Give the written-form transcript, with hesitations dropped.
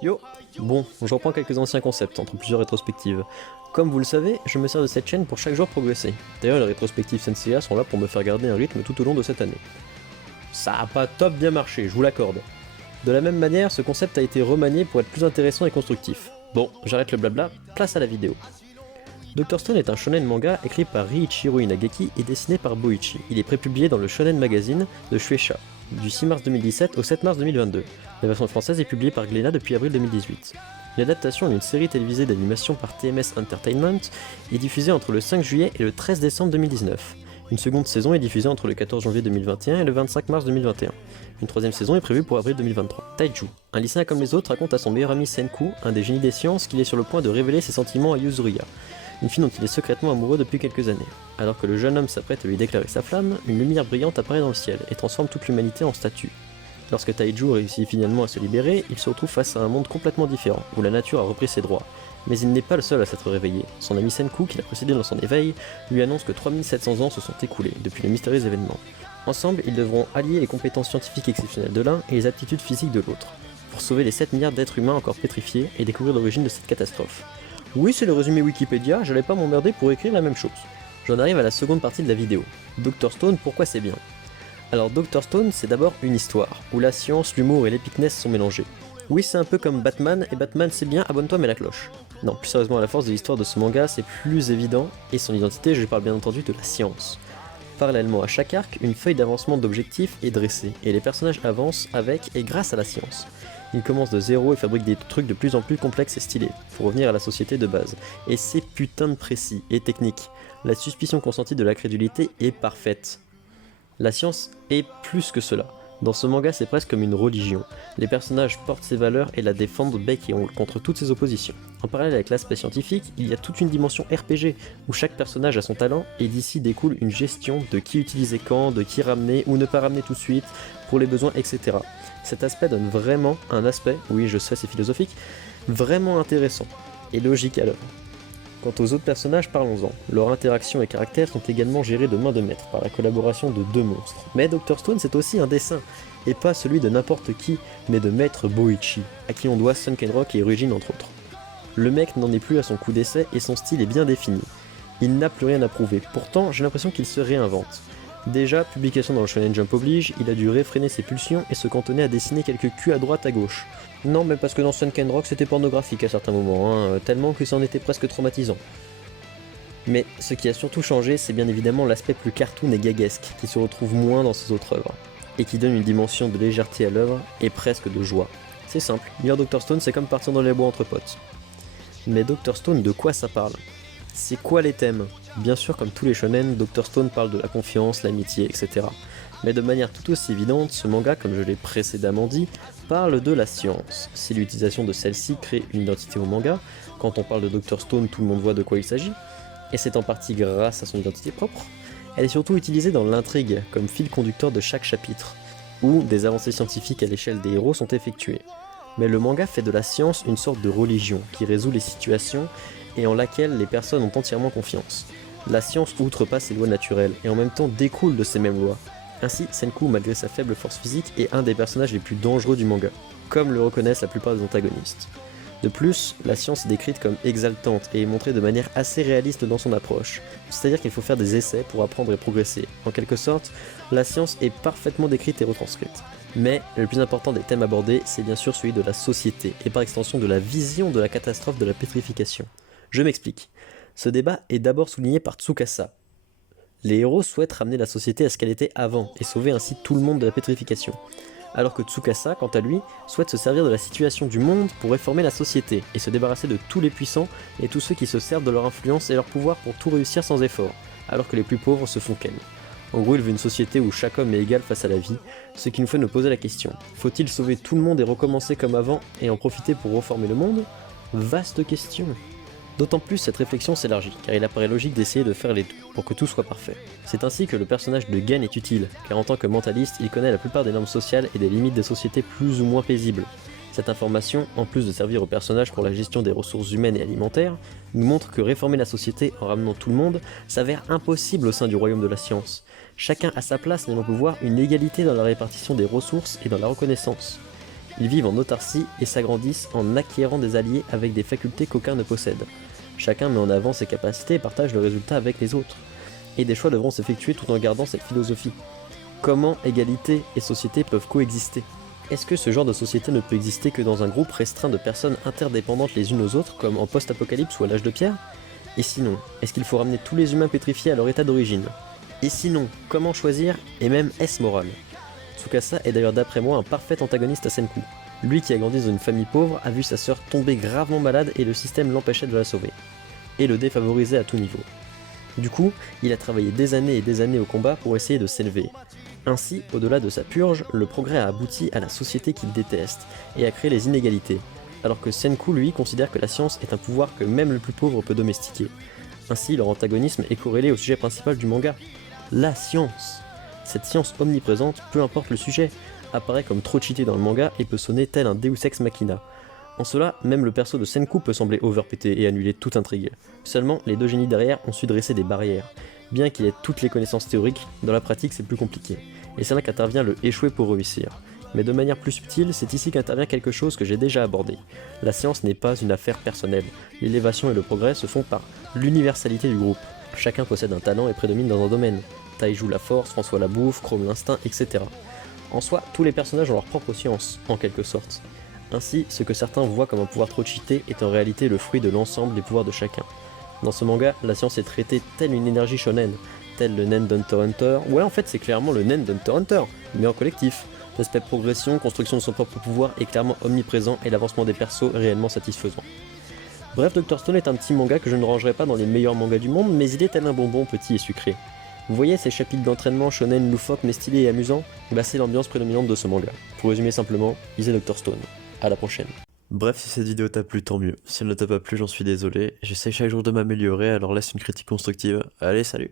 Yo. Bon, je reprends quelques anciens concepts entre plusieurs rétrospectives. Comme vous le savez, je me sers de cette chaîne pour chaque jour progresser. D'ailleurs, les rétrospectives Senseiya sont là pour me faire garder un rythme tout au long de cette année. Ça a pas top bien marché, je vous l'accorde. De la même manière, ce concept a été remanié pour être plus intéressant et constructif. Bon, j'arrête le blabla, place à la vidéo. Dr Stone est un shonen manga écrit par Riichiro Inagaki et dessiné par Boichi. Il est prépublié dans le Shonen Magazine de Shueisha, du 6 mars 2017 au 7 mars 2022. La version française est publiée par Glénat depuis avril 2018. L'adaptation d'une série télévisée d'animation par TMS Entertainment est diffusée entre le 5 juillet et le 13 décembre 2019. Une seconde saison est diffusée entre le 14 janvier 2021 et le 25 mars 2021. Une troisième saison est prévue pour avril 2023. Taiju. Un lycéen comme les autres raconte à son meilleur ami Senku, un des génies des sciences, qu'il est sur le point de révéler ses sentiments à Yuzuriha, une fille dont il est secrètement amoureux depuis quelques années. Alors que le jeune homme s'apprête à lui déclarer sa flamme, une lumière brillante apparaît dans le ciel et transforme toute l'humanité en statue. Lorsque Taiju réussit finalement à se libérer, il se retrouve face à un monde complètement différent, où la nature a repris ses droits. Mais il n'est pas le seul à s'être réveillé. Son ami Senku, qui l'a précédé dans son éveil, lui annonce que 3700 ans se sont écoulés depuis le mystérieux événement. Ensemble, ils devront allier les compétences scientifiques exceptionnelles de l'un et les aptitudes physiques de l'autre, pour sauver les 7 milliards d'êtres humains encore pétrifiés et découvrir l'origine de cette catastrophe. Oui, c'est le résumé Wikipédia, j'allais pas m'emmerder pour écrire la même chose. J'en arrive à la seconde partie de la vidéo. Dr Stone, pourquoi c'est bien? Alors Dr Stone, c'est d'abord une histoire, où la science, l'humour et l'épicness sont mélangés. Oui, c'est un peu comme Batman, et Batman c'est bien, abonne-toi mais la cloche. Non, plus sérieusement, à la force de l'histoire de ce manga, c'est plus évident, et son identité, je parle bien entendu de la science. Parallèlement à chaque arc, une feuille d'avancement d'objectifs est dressée, et les personnages avancent avec et grâce à la science. Ils commencent de zéro et fabriquent des trucs de plus en plus complexes et stylés, pour revenir à la société de base. Et c'est putain de précis et technique. La suspicion consentie de la crédulité est parfaite. La science est plus que cela. Dans ce manga, c'est presque comme une religion. Les personnages portent ces valeurs et la défendent bec et ongle contre toutes ces oppositions. En parallèle avec l'aspect scientifique, il y a toute une dimension RPG, où chaque personnage a son talent, et d'ici découle une gestion de qui utiliser quand, de qui ramener ou ne pas ramener tout de suite, pour les besoins, etc. Cet aspect donne vraiment un aspect, oui je sais c'est philosophique, vraiment intéressant, et logique à l'œuvre. Quant aux autres personnages, parlons-en. Leurs interactions et caractères sont également gérés de main de maître par la collaboration de deux monstres. Mais Dr Stone c'est aussi un dessin, et pas celui de n'importe qui, mais de Maître Boichi, à qui on doit Sunken Rock et Origin entre autres. Le mec n'en est plus à son coup d'essai et son style est bien défini. Il n'a plus rien à prouver, pourtant j'ai l'impression qu'il se réinvente. Déjà, publication dans le Shonen Jump oblige, il a dû réfréner ses pulsions et se cantonner à dessiner quelques culs à droite à gauche. Non, mais parce que dans Sunken Rock c'était pornographique à certains moments, tellement que ça en était presque traumatisant. Mais ce qui a surtout changé, c'est bien évidemment l'aspect plus cartoon et gaguesque, qui se retrouve moins dans ses autres œuvres, et qui donne une dimension de légèreté à l'œuvre et presque de joie. C'est simple, lire Dr Stone c'est comme partir dans les bois entre potes. Mais Dr Stone, de quoi ça parle? C'est quoi les thèmes? Bien sûr, comme tous les shonen, Dr Stone parle de la confiance, l'amitié, etc. Mais de manière tout aussi évidente, ce manga, comme je l'ai précédemment dit, parle de la science. Si l'utilisation de celle-ci crée une identité au manga, quand on parle de Dr Stone, tout le monde voit de quoi il s'agit, et c'est en partie grâce à son identité propre, elle est surtout utilisée dans l'intrigue, comme fil conducteur de chaque chapitre, où des avancées scientifiques à l'échelle des héros sont effectuées. Mais le manga fait de la science une sorte de religion, qui résout les situations et en laquelle les personnes ont entièrement confiance. La science outrepasse ses lois naturelles et en même temps découle de ces mêmes lois. Ainsi, Senku, malgré sa faible force physique, est un des personnages les plus dangereux du manga, comme le reconnaissent la plupart des antagonistes. De plus, la science est décrite comme exaltante et est montrée de manière assez réaliste dans son approche, c'est-à-dire qu'il faut faire des essais pour apprendre et progresser. En quelque sorte, la science est parfaitement décrite et retranscrite. Mais le plus important des thèmes abordés, c'est bien sûr celui de la société, et par extension de la vision de la catastrophe de la pétrification. Je m'explique. Ce débat est d'abord souligné par Tsukasa. Les héros souhaitent ramener la société à ce qu'elle était avant, et sauver ainsi tout le monde de la pétrification. Alors que Tsukasa, quant à lui, souhaite se servir de la situation du monde pour réformer la société, et se débarrasser de tous les puissants et tous ceux qui se servent de leur influence et leur pouvoir pour tout réussir sans effort, alors que les plus pauvres se font ken. En gros, il veut une société où chaque homme est égal face à la vie, ce qui nous fait nous poser la question. Faut-il sauver tout le monde et recommencer comme avant, et en profiter pour reformer le monde? Vaste question. D'autant plus cette réflexion s'élargit, car il apparaît logique d'essayer de faire les deux, pour que tout soit parfait. C'est ainsi que le personnage de Gen est utile, car en tant que mentaliste, il connaît la plupart des normes sociales et des limites des sociétés plus ou moins paisibles. Cette information, en plus de servir au personnage pour la gestion des ressources humaines et alimentaires, nous montre que réformer la société en ramenant tout le monde s'avère impossible au sein du royaume de la science. Chacun a sa place, mais l'on peut voir une égalité dans la répartition des ressources et dans la reconnaissance. Ils vivent en autarcie et s'agrandissent en acquérant des alliés avec des facultés qu'aucun ne possède. Chacun met en avant ses capacités et partage le résultat avec les autres. Et des choix devront s'effectuer tout en gardant cette philosophie. Comment égalité et société peuvent coexister ? Est-ce que ce genre de société ne peut exister que dans un groupe restreint de personnes interdépendantes les unes aux autres, comme en post-apocalypse ou à l'âge de pierre ? Et sinon, est-ce qu'il faut ramener tous les humains pétrifiés à leur état d'origine ? Et sinon, comment choisir, et même est-ce moral ? Tsukasa est d'ailleurs d'après moi un parfait antagoniste à Senku. Lui qui a grandi dans une famille pauvre a vu sa sœur tomber gravement malade et le système l'empêchait de la sauver. Et le défavorisait à tout niveau. Du coup, il a travaillé des années et des années au combat pour essayer de s'élever. Ainsi, au-delà de sa purge, le progrès a abouti à la société qu'il déteste, et a créé les inégalités, alors que Senku lui considère que la science est un pouvoir que même le plus pauvre peut domestiquer. Ainsi, leur antagonisme est corrélé au sujet principal du manga, la science. Cette science omniprésente, peu importe le sujet, apparaît comme trop cheatée dans le manga et peut sonner tel un Deus Ex Machina. En cela, même le perso de Senku peut sembler overpété et annuler toute intrigue. Seulement, les deux génies derrière ont su dresser des barrières. Bien qu'il ait toutes les connaissances théoriques, dans la pratique c'est plus compliqué. Et c'est là qu'intervient le échouer pour réussir. Mais de manière plus subtile, c'est ici qu'intervient quelque chose que j'ai déjà abordé. La science n'est pas une affaire personnelle. L'élévation et le progrès se font par l'universalité du groupe. Chacun possède un talent et prédomine dans un domaine. Tai joue la force, François la bouffe, Chrome l'instinct, etc. En soi, tous les personnages ont leur propre science, en quelque sorte. Ainsi, ce que certains voient comme un pouvoir trop cheaté est en réalité le fruit de l'ensemble des pouvoirs de chacun. Dans ce manga, la science est traitée telle une énergie shonen, tel le nen d'Hunter x Hunter, ouais en fait c'est clairement le nen d'Hunter x Hunter, mais en collectif. L'aspect progression, construction de son propre pouvoir est clairement omniprésent et l'avancement des persos réellement satisfaisant. Bref, Dr Stone est un petit manga que je ne rangerai pas dans les meilleurs mangas du monde, mais il est tel un bonbon petit et sucré. Vous voyez ces chapitres d'entraînement shonen loufoque mais stylé et amusant ? Bah c'est l'ambiance prédominante de ce manga. Pour résumer simplement, lisez Dr Stone. À la prochaine. Bref, si cette vidéo t'a plu, tant mieux. Si elle ne t'a pas plu, j'en suis désolé. J'essaie chaque jour de m'améliorer, alors laisse une critique constructive. Allez, salut!